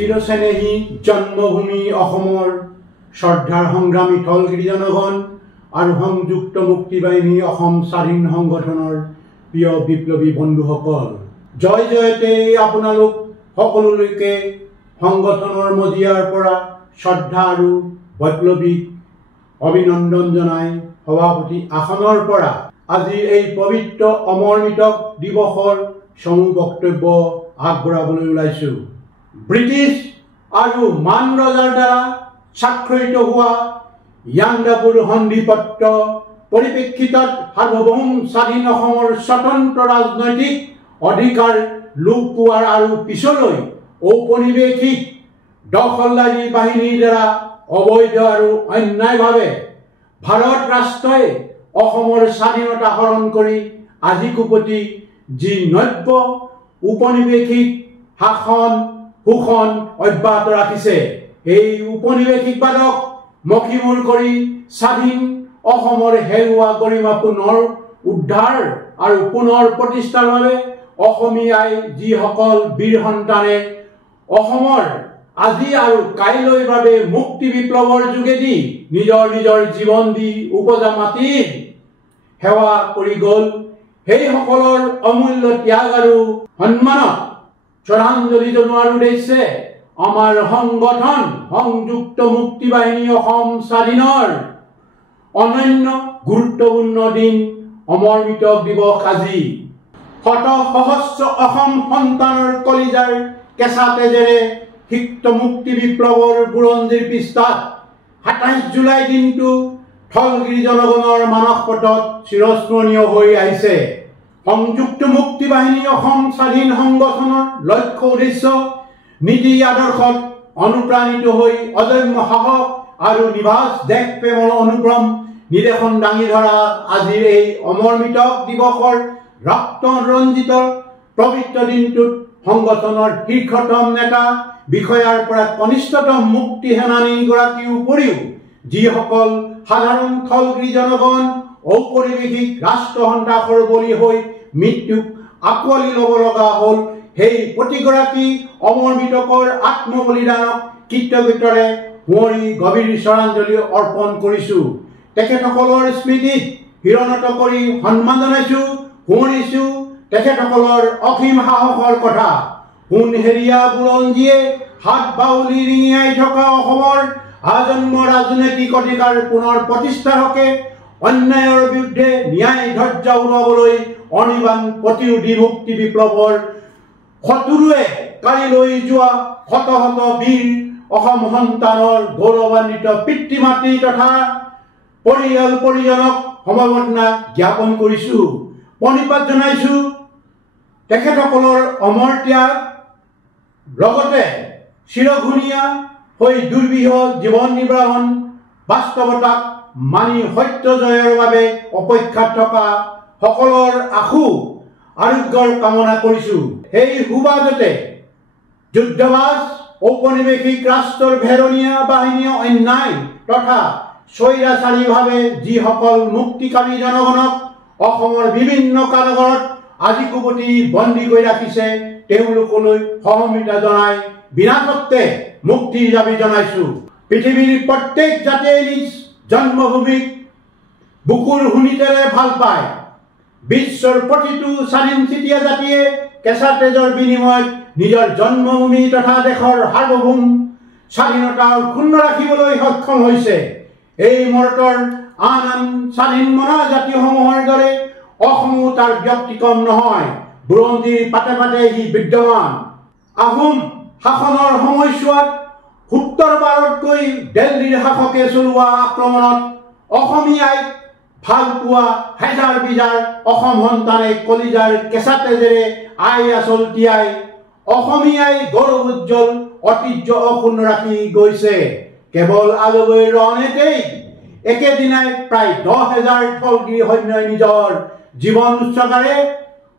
চিৰচেনেহী জন্মভূমি অসমৰ শ্ৰদ্ধাৰ সংগ্ৰামী থলগিৰি জনগণ আৰু সংযুক্ত মুক্তি বাহিনী অসম স্বাধীন সংগঠনৰ প্ৰিয় বিপ্লৱী বন্ধুসকল, জয় জয়তে আপোনালোক সকলোলৈকে সংগঠনৰ মজিয়াৰ পৰা শ্ৰদ্ধা আৰু বৈপ্লৱিক অভিনন্দন জনাই সভাপতি আসনৰ পৰা আজি এই পবিত্ৰ অমৰ মৃতক দিৱসৰ সমূহ বক্তব্য আগবঢ়াবলৈ ওলাইছোঁ। ব্ৰিটিছ আৰু মান ৰজাৰ দ্বাৰা স্বাক্ষৰিত হোৱা ইয়াণ্ডাবুৰ সন্ধিপত্ৰ পৰিপ্ৰেক্ষিতত সাৰ্বভৌম স্বাধীন অসমৰ স্বতন্ত্ৰ ৰাজনৈতিক অধিকাৰ লোপ পোৱাৰ আৰু পিছলৈ ঔপনিৱেশিক দখলদাৰী বাহিনীৰ দ্বাৰা অবৈধ আৰু অন্যায়ভাৱে ভাৰত ৰাষ্ট্ৰই অসমৰ স্বাধীনতা হৰণ কৰি আজিকোপতি যি নব্য উপনিৱেশিক শাসন শোষণ অব্যাহত ৰাখিছে, এই উপনিৱেশিকবাদক মষিমূৰ কৰি স্বাধীন অসমৰ হেৰুৱা গৰিমা পুনৰ উদ্ধাৰ আৰু পুনৰ প্ৰতিষ্ঠাৰ বাবে অসমীয়াই যিসকল বীৰ সন্তানে অসমৰ আজি আৰু কাইলৈৰ বাবে মুক্তি বিপ্লৱৰ যোগেদি নিজৰ নিজৰ জীৱন দি উপজা মাটিৰ সেৱা কৰি গ'ল, সেইসকলৰ অমূল্য ত্যাগ আৰু সন্মানত শ্ৰদ্ধাঞ্জলি জনোৱাৰ উদ্দেশ্যে আমাৰ সংগঠন সংযুক্ত মুক্তি বাহিনী অসম স্বাধীনৰ অনন্য গুৰুত্বপূৰ্ণ দিন অমৰ মৃতক দিৱস আজি শত সহস্ৰ অসম সন্তানৰ কলিজাৰ কেঁচা তেজেৰে সিক্ত মুক্তি বিপ্লৱৰ বুৰঞ্জীৰ পৃষ্ঠাত ২৭ জুলাই দিনটো থলগিৰি জনগণৰ মানসপটত চিৰস্মৰণীয় হৈ আহিছে। সংযুক্ত মুক্তি বাহিনী অসম স্বাধীন সংগঠনৰ লক্ষ্য উদ্দেশ্য নীতি আদৰ্শত অনুপ্ৰাণিত হৈ অদম্য সাহস আৰু নিভাঁজ দেশপ্ৰেমৰ অনুক্ৰম নিৰ্দেশন দাঙি ধৰা আজিৰ এই অমৰ মৃতক দিৱসৰ ৰক্ত ৰঞ্জিত পবিত্ৰ দিনটোত সংগঠনৰ শীৰ্ষতম নেতা বিষয়াৰ পৰা কনিষ্ঠতম মুক্তি সেনানীগৰাকীৰ উপৰিও যিসকল সাধাৰণ থলগিৰি জনগণ ঔপনিৱেশিক ৰাষ্ট্ৰ সন্ত্ৰাসৰ বলি হৈ মৃত্যুক আঁকোৱালি ল'ব লগা হ'ল, সেই প্ৰতিগৰাকী অমৰ মৃতকৰ আত্মবলিদানক কৃতজ্ঞতাৰে সোঁৱৰি গভীৰ শ্ৰদ্ধাঞ্জলি অৰ্পণ কৰিছোঁ। তেখেতসকলৰ স্মৃতিত শিৰণত কৰি সন্মান জনাইছোঁ, সোঁৱৰিছোঁ তেখেতসকলৰ অসীম সাহসৰ কথা। সোণহেৰীয়া বুৰঞ্জীয়ে হাত বাউলি ৰিঙিয়াই থকা অসমৰ আজন্ম ৰাজনৈতিক অধিকাৰ পুনৰ প্ৰতিষ্ঠাৰ হকে অন্যায়ৰ বিৰুদ্ধে ন্যায় ধ্বজা উৰুৱাবলৈ অনিৰ্বাণ প্ৰতিৰোধী মুক্তি বিপ্লৱৰ শত্ৰুৱে কাঢ়ি লৈ যোৱা শত শত বীৰ অসম সন্তানৰ গৌৰৱান্বিত পিতৃ মাতৃ তথা পৰিয়াল পৰিজনক সমবেদনা জ্ঞাপন কৰিছোঁ, প্ৰণিপাত জনাইছোঁ। তেখেতসকলৰ অমৰ ত্যাগ লগতে চিৰঘূণীয়া হৈ দুৰ্বিহ জীৱন নিৰ্বাহন বাস্তৱতাক মানি সত্য জয়ৰ বাবে অপেক্ষাত থকা সকলৰ আশু আৰোগ্যৰ কামনা কৰিছোঁ। সেই সুবাদতে যুদ্ধবাজ ঔপনিৱেশিক ৰাষ্ট্ৰৰ ভেৰণীয়া বাহিনীয়ে অন্যায় তথা স্বৈৰাচাৰীভাৱে যিসকল মুক্তিকামী জনগণক অসমৰ বিভিন্ন কাৰাগাৰত আজিকোপতি বন্দী কৰি ৰাখিছে, তেওঁলোকলৈ সহমৰ্মিতা জনাই বিনাশত্বে মুক্তিৰ দাবী জনাইছোঁ। পৃথিৱীৰ প্ৰত্যেক জাতিয়ে নিজ জন্মভূমিক বুকুৰ হুনিতেৰে ভাল পায়। বিশ্বৰ প্ৰতিটো স্বাধীনচিতীয়া জাতিয়ে কেঁচা তেজৰ বিনিময়ত নিজৰ জন্মভূমি তথা দেশৰ সাৰ্বভৌম স্বাধীনতা অক্ষুণ্ণ ৰাখিবলৈ সক্ষম হৈছে। এই মৰ্তৰ আন আন স্বাধীন মনা জাতিসমূহৰ দৰে অসমো তাৰ ব্যতিক্ৰম নহয়। বুৰঞ্জীৰ পাতে পাতে সি বিদ্যমান। আহোম শাসনৰ সময়ছোৱাত উত্তৰ-ভাৰতকৈ দিল্লীৰ শাসকে চলোৱা আক্ৰমণত অসমীয়াই ভাল পোৱা হেজাৰ বিজাৰ অসম সন্তানে কলিজাৰ কেঁচা তেজেৰে আই আচল তিয়াই অসমীয়াই গৌৰৱ উজ্জ্বল ঐতিহ্য অক্ষুণ্ণ ৰাখি গৈছে। কেৱল আলগৈ ৰণেতেই একেদিনাই প্ৰায় 10,000 থলগিৰি সৈন্যই নিজৰ জীৱন উৎসৰ্গাৰে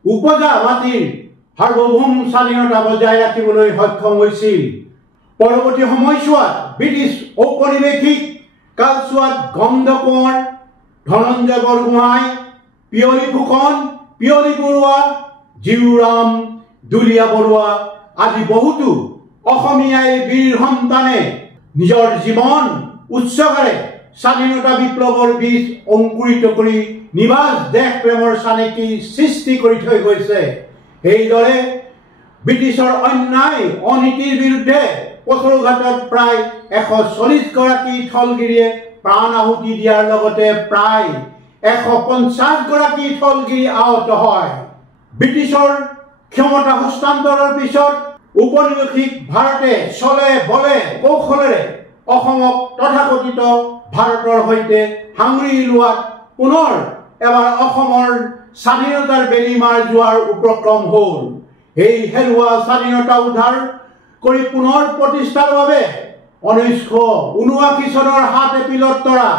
উপজা মাটিৰ সাৰ্বভৌম স্বাধীনতা বজাই ৰাখিবলৈ সক্ষম হৈছিল। পৰৱৰ্তী সময়ছোৱাত ব্ৰিটিছ ঔপনিৱেশিক কালছোৱাত গন্ধ কোঁৱৰ, ধনঞ্জয় বৰগোহাঁই, পিয়লি ফুকন, পিয়লি বৰুৱা, জীউৰাম, দুলীয়া বৰুৱা আদি বহুতো অসমীয়াই বীৰ সন্তানে নিজৰ জীৱন উৎসৰ্গৰে স্বাধীনতা বিপ্লৱৰ বীজ অংকুৰিত কৰি নিবাজ দেশ প্ৰেমৰ চানেকি সৃষ্টি কৰি থৈ গৈছে। সেইদৰে ব্ৰিটিছৰ অন্যায় অনীতিৰ বিৰুদ্ধে পথৰুঘাটত প্ৰায় 140 গৰাকী থলগিৰিয়ে প্ৰাণ আহুতি দিয়াৰ লগতে প্ৰায় 150 গৰাকী থলগিৰি আহত হয়। ব্ৰিটিছৰ ক্ষমতা হস্তান্তৰৰ পিছত উপনিৱেশিক ভাৰতে চলে বলে কৌশলেৰে অসমক তথাকথিত ভাৰতৰ সৈতে সাঙুৰি লোৱাত পুনৰ এবাৰ অসমৰ স্বাধীনতাৰ বেলি মাৰ যোৱাৰ উপক্ৰম হ'ল। এই হেৰুৱা স্বাধীনতা উদ্ধাৰ কৰি পুনৰ প্ৰতিষ্ঠাৰ বাবে 1979 চনৰ 7 এপ্ৰিলত তৰা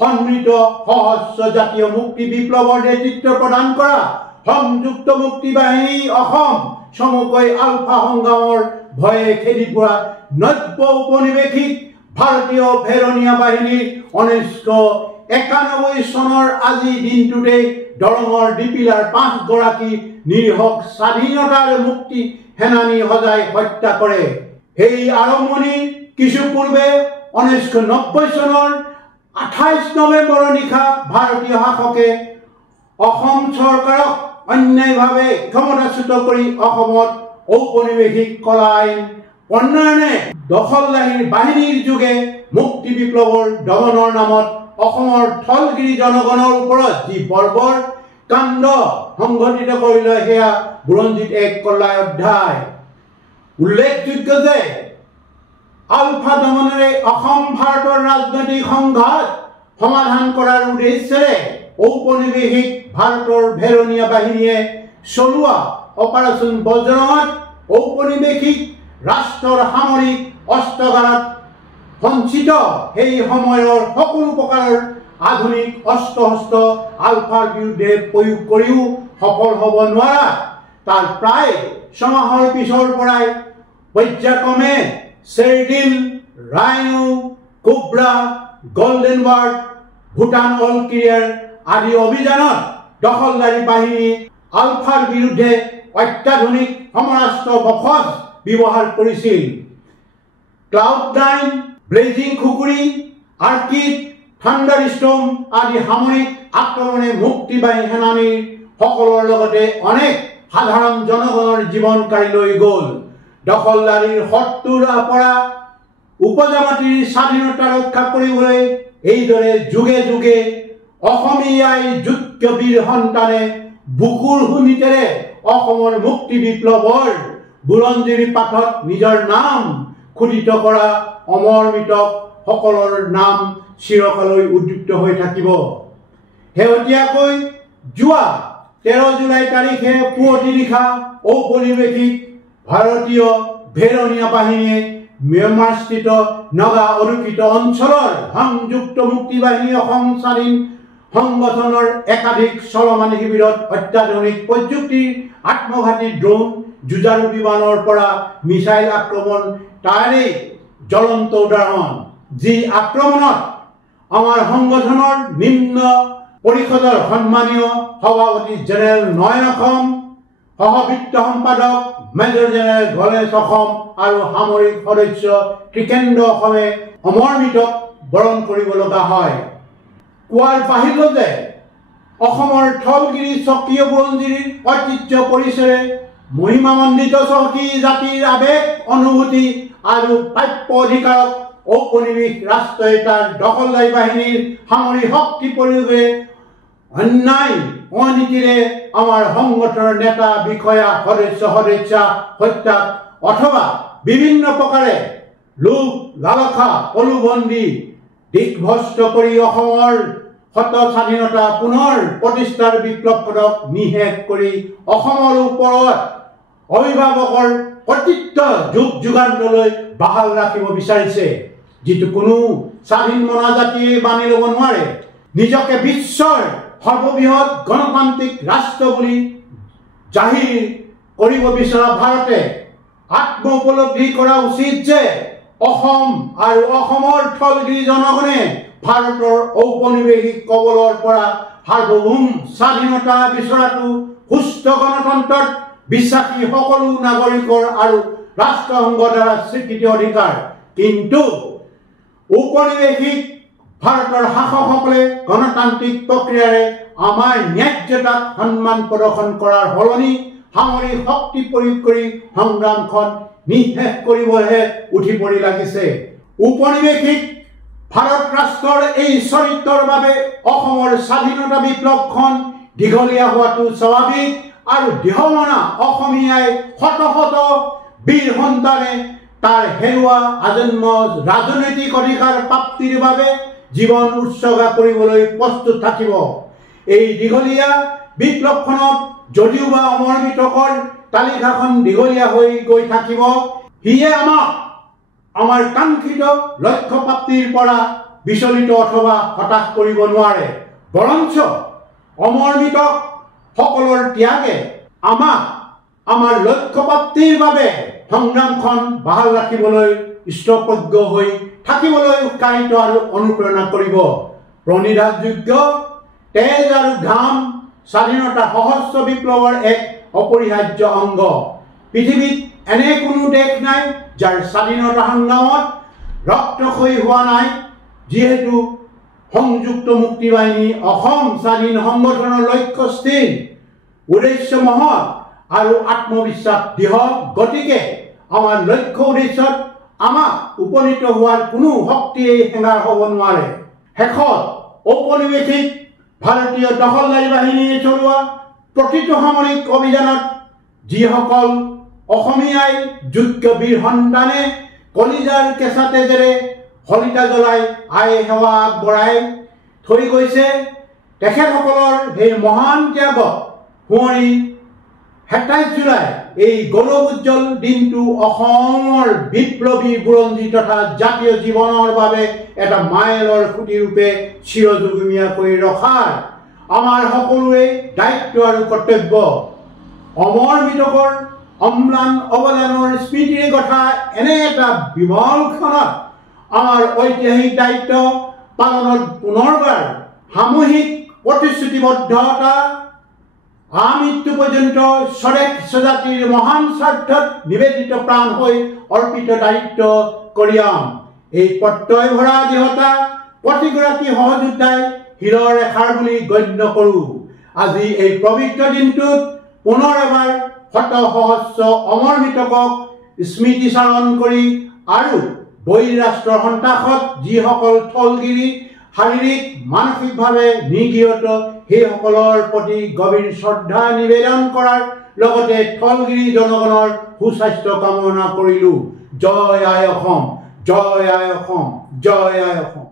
সমৃদ্ধ সহস্ৰ জাতীয় মুক্তি বিপ্লৱৰ নেতৃত্ব প্ৰদান কৰা সংযুক্ত মুক্তি বাহিনী অসম চমুকৈ আলফা সংগ্ৰামৰ ভয়ে খেদি পৰা নব্য উপনিৱেশিক ভাৰতীয় ভেৰণীয়া বাহিনীৰ 1991 চনৰ আজি দিনটোতে দৰঙৰ ডিপিলাৰ 5 গৰাকী নিৰীহক স্বাধীনতাৰ মুক্তি সেনানী সজাই হত্যা কৰে। সেই আৰম্ভণি কিছু পূৰ্বে 1990 চনৰ 28 নৱেম্বৰৰ নিশা ভাৰতীয় শাসকে অসম চৰকাৰক অন্যায়ভাৱে ক্ষমতাচ্যুত কৰি অসমত ঔপনিৱেশিক কলা আইন প্ৰণয়নে দখলদাৰী বাহিনীৰ যোগে মুক্তি বিপ্লৱৰ দমনৰ নামত অসমৰ থলগিৰি জনগণৰ ওপৰত যি বৰ্বৰ কাণ্ড সংঘটিত কৰিলে সেয়া বুৰঞ্জীত এক কলা অধ্যায়। উল্লেখযোগ্য যে আলফা দমনেৰে অসম ভাৰতৰ ৰাজনৈতিক সংঘাত সমাধান কৰাৰ উদ্দেশ্যেৰে ঔপনিৱেশিক ভাৰতৰ ভেৰণীয়া বাহিনীয়ে চলোৱা অপাৰেশ্যন বজ্ৰঙত ঔপনিৱেশিক ৰাষ্ট্ৰৰ সামৰিক অস্ত্ৰাগাৰত সঞ্চিত সেই সময়ৰ সকলো প্ৰকাৰৰ আধুনিক অস্ত্ৰ আলফাৰ বিৰুদ্ধে প্ৰয়োগ কৰিও সফল হ'ব নোৱাৰা তাৰ প্ৰায় ছমাহৰ পিছৰ পৰাই পৰ্যায়ক্ৰমে Sherdil, rhino, cobra, golden bird, Bhutan all clear আদি অভিযানত দখলদাৰী বাহিনী আলফাৰ বিৰুদ্ধে অত্যাধুনিক সমৰাস্ত্ৰ বখজ ব্যৱহাৰ কৰিছিল। ক্লাউড9, ব্লেজিং খুকুৰি, আৰ্কিড, থাণ্ডাৰ ষ্টৰ্ম আদি সামৰিক আক্ৰমণে মুক্তি বাহিনী সেনানীৰ সকলৰ লগতে অনেক সাধাৰণ জনগণৰ জীৱন কাঢ়ি লৈ গ'ল। দখলদাৰীৰ শত্ৰুৰ পৰা উপজাতিৰ স্বাধীনতা ৰক্ষা কৰিবলৈ এইদৰে যুগে যুগে অসমীয়াই যোগ্য বীৰ সন্তানে বুকুৰ সুনিতেৰে অসমৰ মুক্তি বিপ্লৱৰ বুৰঞ্জীৰ পাঠত নিজৰ নাম খোদিত কৰা অমৰমিতক সকলৰ নাম চিৰকালৈ উদ্দীপ্ত হৈ থাকিব। শেহতীয়াকৈ যোৱা 13 জুলাই তাৰিখে পুৱতি নিশা ঔপনিৱেশিক ভাৰতীয় ভেৰণীয়া বাহিনীয়ে ম্যানমাৰস্থিত নগা অধিকৃত অঞ্চলৰ সংযুক্ত মুক্তি বাহিনী অসম স্বাধীন সংগঠনৰ একাধিক চলমান শিবিৰত অত্যাধুনিক প্ৰযুক্তিৰ আত্মঘাতী ড্ৰোন, যুঁজাৰু বিমানৰ পৰা মিছাইল আক্ৰমণ তাৰেই জ্বলন্ত উদাহৰণ। যি আক্ৰমণত আমাৰ সংগঠনৰ নিম্ন পৰিষদৰ সন্মানীয় সভাপতি জেনেৰেল নয়ন অসম, সহবিত্ত সম্পাদক মেজৰ জেনেৰেল গণেশ অসম আৰু সামৰিক সদস্য ত্ৰিকেন্দ্ৰ অসমে অমৰমিতক বৰণ কৰিব লগা হয়। কোৱাৰ বাহিৰ যে অসমৰ থলগিৰি স্বকীয় বুৰঞ্জীৰ ঐতিহ্য পৰিচয়ে মহিমামণ্ডিত চহকী জাতিৰ আৱেগ অনুভূতি আৰু প্ৰাপ্য অধিকাৰক ঔপনিৱেশিক ৰাষ্ট্ৰই তাৰ দখলদাৰী বাহিনীৰ সামৰিক শক্তি প্ৰয়োগে অন্যায় অনীতিৰে আমাৰ সংগঠনৰ নেতা বিষয়া সদস্যা হত্যা অথবা বিভিন্ন প্ৰকাৰে লোভ লালসা প্ৰলোভন দিগ্ভ্ৰষ্ট কৰি অসমৰ শত স্বাধীনতা পুনৰ প্ৰতিষ্ঠাৰ বিপ্লৱক নিশেষ কৰি অসমৰ ওপৰত অভিভাৱকৰ কৰ্তৃত্ব যুগ যুগান্তৰলৈ বাহাল ৰাখিব বিচাৰিছে, যিটো কোনো স্বাধীন মনা জাতিয়ে বানি ল'ব নোৱাৰে। নিজকে বিশ্বৰ সৰ্ববৃহৎ গণতান্ত্ৰিক ৰাষ্ট্ৰ বুলি জাহিৰ কৰিব বিচৰা ভাৰতে আত্ম উপলব্ধি কৰা উচিত যে অসম আৰু অসমৰ থলগিৰি জনগণে ভাৰতৰ ঔপনিৱেশিক কবলৰ পৰা সাৰ্বভৌম স্বাধীনতা বিচৰাটো সুস্থ গণতন্ত্ৰত বিশ্বাসী সকলো নাগৰিকৰ আৰু ৰাষ্ট্ৰসংঘ দ্বাৰা স্বীকৃতি অধিকাৰ। কিন্তু ঔপনিৱেশিক ভাৰতৰ শাসকসকলে গণতান্ত্ৰিক প্ৰক্ৰিয়াৰে আমাৰ ন্যায্যতাক সন্মান প্ৰদৰ্শন কৰাৰ সলনি সামৰিক শক্তি প্ৰয়োগ কৰি সংগ্ৰামখন নিঃশেষ কৰিবহে উঠি পৰি লাগিছে। ঔপনিৱেশিক ভাৰত ৰাষ্ট্ৰৰ এই চৰিত্ৰৰ বাবে অসমৰ স্বাধীনতা বিপ্লৱখন দীঘলীয়া হোৱাটো স্বাভাৱিক আৰু দৃঢ়মনা অসমীয়াই শত শত বীৰ সন্তানে তাৰ হেৰুৱা আজন্ম ৰাজনৈতিক অধিকাৰ প্ৰাপ্তিৰ বাবে জীৱন উৎসৰ্গা কৰিবলৈ প্ৰস্তুত থাকিব। এই দীঘলীয়া বিপ্লৱখনত যদিওবা অমৰ মৃতকৰ তালিকাখন দীঘলীয়া হৈ গৈ থাকিব, সিয়ে আমাক আমাৰ কাংক্ষিত লক্ষ্য প্ৰাপ্তিৰ পৰা বিচলিত অথবা হতাশ কৰিব নোৱাৰে। বৰঞ্চ অমৰ মৃতক সকলৰ ত্যাগে আমাক আমাৰ লক্ষ্য প্ৰাপ্তিৰ বাবে সংগ্ৰামখন বাহাল ৰাখিবলৈ স্থিতপ্ৰজ্ঞ হৈ থাকিবলৈ উৎসাহিত আৰু অনুপ্ৰেৰণা কৰিব। প্ৰণিধানযোগ্য তেজ আৰু ঘাম স্বাধীনতা সহস্ৰ বিপ্লৱৰ এক অপৰিহাৰ্য অংগ। পৃথিৱীত এনে কোনো দেশ নাই যাৰ স্বাধীনতা সংগ্ৰামত ৰক্তক্ষয়ী হোৱা নাই। যিহেতু সংযুক্ত মুক্তি বাহিনী অসম স্বাধীন সংগঠনৰ লক্ষ্য স্থিৰ, উদ্দেশ্য মহৎ আৰু আত্মবিশ্বাস দৃঢ়। গতিকে আমাৰ লক্ষ্য উদ্দেশ্যত আমাক উপনীত হোৱাৰ কোনো শক্তিয়ে হেঙাৰ হ'ব নোৱাৰে। শেষত ঔপনিৱেশিক ভাৰতীয় দখলদাৰী বাহিনীয়ে চলোৱা প্ৰতিটো সামৰিক অভিযানত যিসকল অসমীয়াই যোগ্য বীৰ সন্তানে কলিজাৰ কেঁচা তেজেৰে শলিতা জ্বলাই আই সেৱা আগবঢ়াই থৈ গৈছে, তেখেতসকলৰ সেই মহান ত্যাগক সোঁৱৰি ২৭ জুলাই এই গৌৰৱ উজ্জ্বল দিনটো অসমৰ বিপ্লৱী বুৰঞ্জী তথা জাতীয় জীৱনৰ বাবে এটা মাইলৰ খুঁটিৰূপে চিৰযুগমীয়াকৈ ৰখাৰ আমাৰ সকলোৰে দায়িত্ব আৰু কৰ্তব্য। অমৰ মৃতকৰ অম্লান অৱদানৰ স্মৃতিৰে গঠা এনে এটা বিমল ক্ষণত আমাৰ ঐতিহাসিক দায়িত্ব পালনত পুনৰবাৰ সামূহিক প্ৰতিশ্ৰুতিবদ্ধতা আমৃত্যু পৰ্যন্ত স্বদেশ স্বজাতিৰ মহান স্বাৰ্থত নিবেদিত প্ৰাণ হৈ অৰ্পিত দায়িত্ব কঢ়িয়াম। এই প্ৰত্যয় ভৰা দৃঢ়তা প্ৰতিগৰাকী সহযোদ্ধাই শিৰৰ ৰেখাৰ বুলি গণ্য কৰোঁ। আজি এই পবিত্ৰ দিনটোত পুনৰ এবাৰ শত সহস্ৰ অমৰ মৃতকক স্মৃতিচাৰণ কৰি আৰু বৈৰী ৰাষ্ট্ৰৰ সন্ত্ৰাসত যিসকল থলগিৰি শাৰীৰিক মানসিকভাৱে নিগৃহীত সেইসকলৰ প্ৰতি গভীৰ শ্ৰদ্ধা নিবেদন কৰাৰ লগতে থলগিৰি জনগণৰ সুস্বাস্থ্য কামনা কৰিলোঁ। জয় আই অসম, জয় আই অসম, জয় আই অসম।